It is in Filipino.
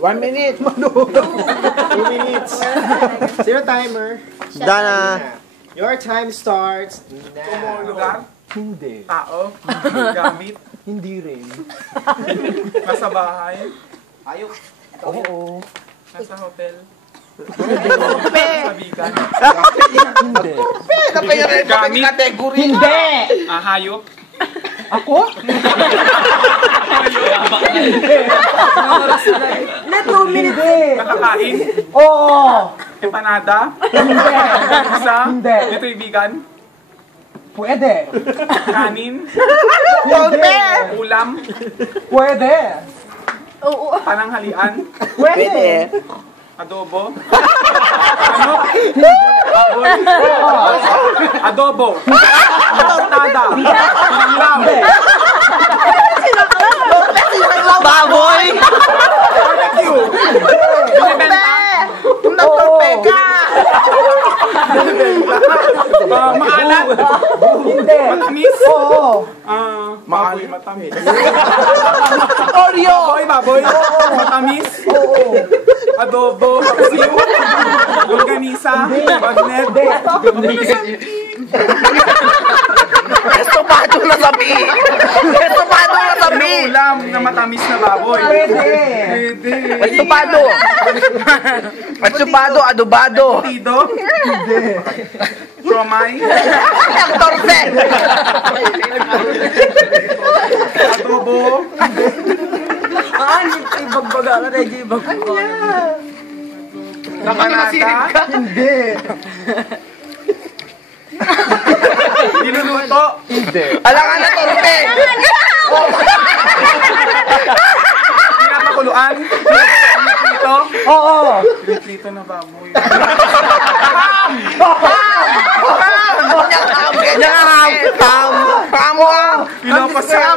1 minute. 2 minutes. Zero timer. Dana. Your time starts now. Lugar? Hindi. Tao? Gamit? Hindi rin. Nasa bahay? Ayok. Oo. Nasa hotel? Pe! Sa vegan? Hindi. Gamit? Hindi! Hayop? Ako? Na 2 minutes. Hindi. Nakakain? Oo. Empanada? Hindi. Isa? Hindi. Ito yung vegan? Pwede. Kanin? Hindi. Ulam? Pwede. Oo. Pananghalian? Pwede. Adobo? Ano? Baboy? Adobo? Tortada? Pananglam? Baboy! Barbecue? Binibenta? Nagtorpeka! Maalat? Hindi. Matamis? Oo. Baboy matamis. Oreo! Baboy? Matamis? Oo. Adobo? Paksiw? Longganisa? Bagnet? Estopado na sabi! Estopado na sabi! Ulam na matamis na baboy? Pwede. Pwede. Estopado! Estopado, adobado! Tido? Siomay? Torpe! Adobo? Ibagbaga ka na, ibagbaga. Nakanada? Hindi. Niluluto? Hindi. Alangan na torpe! Pinapakuluan? Pinito? Oo. Pinito na baboy. Pamo! Pinapasam?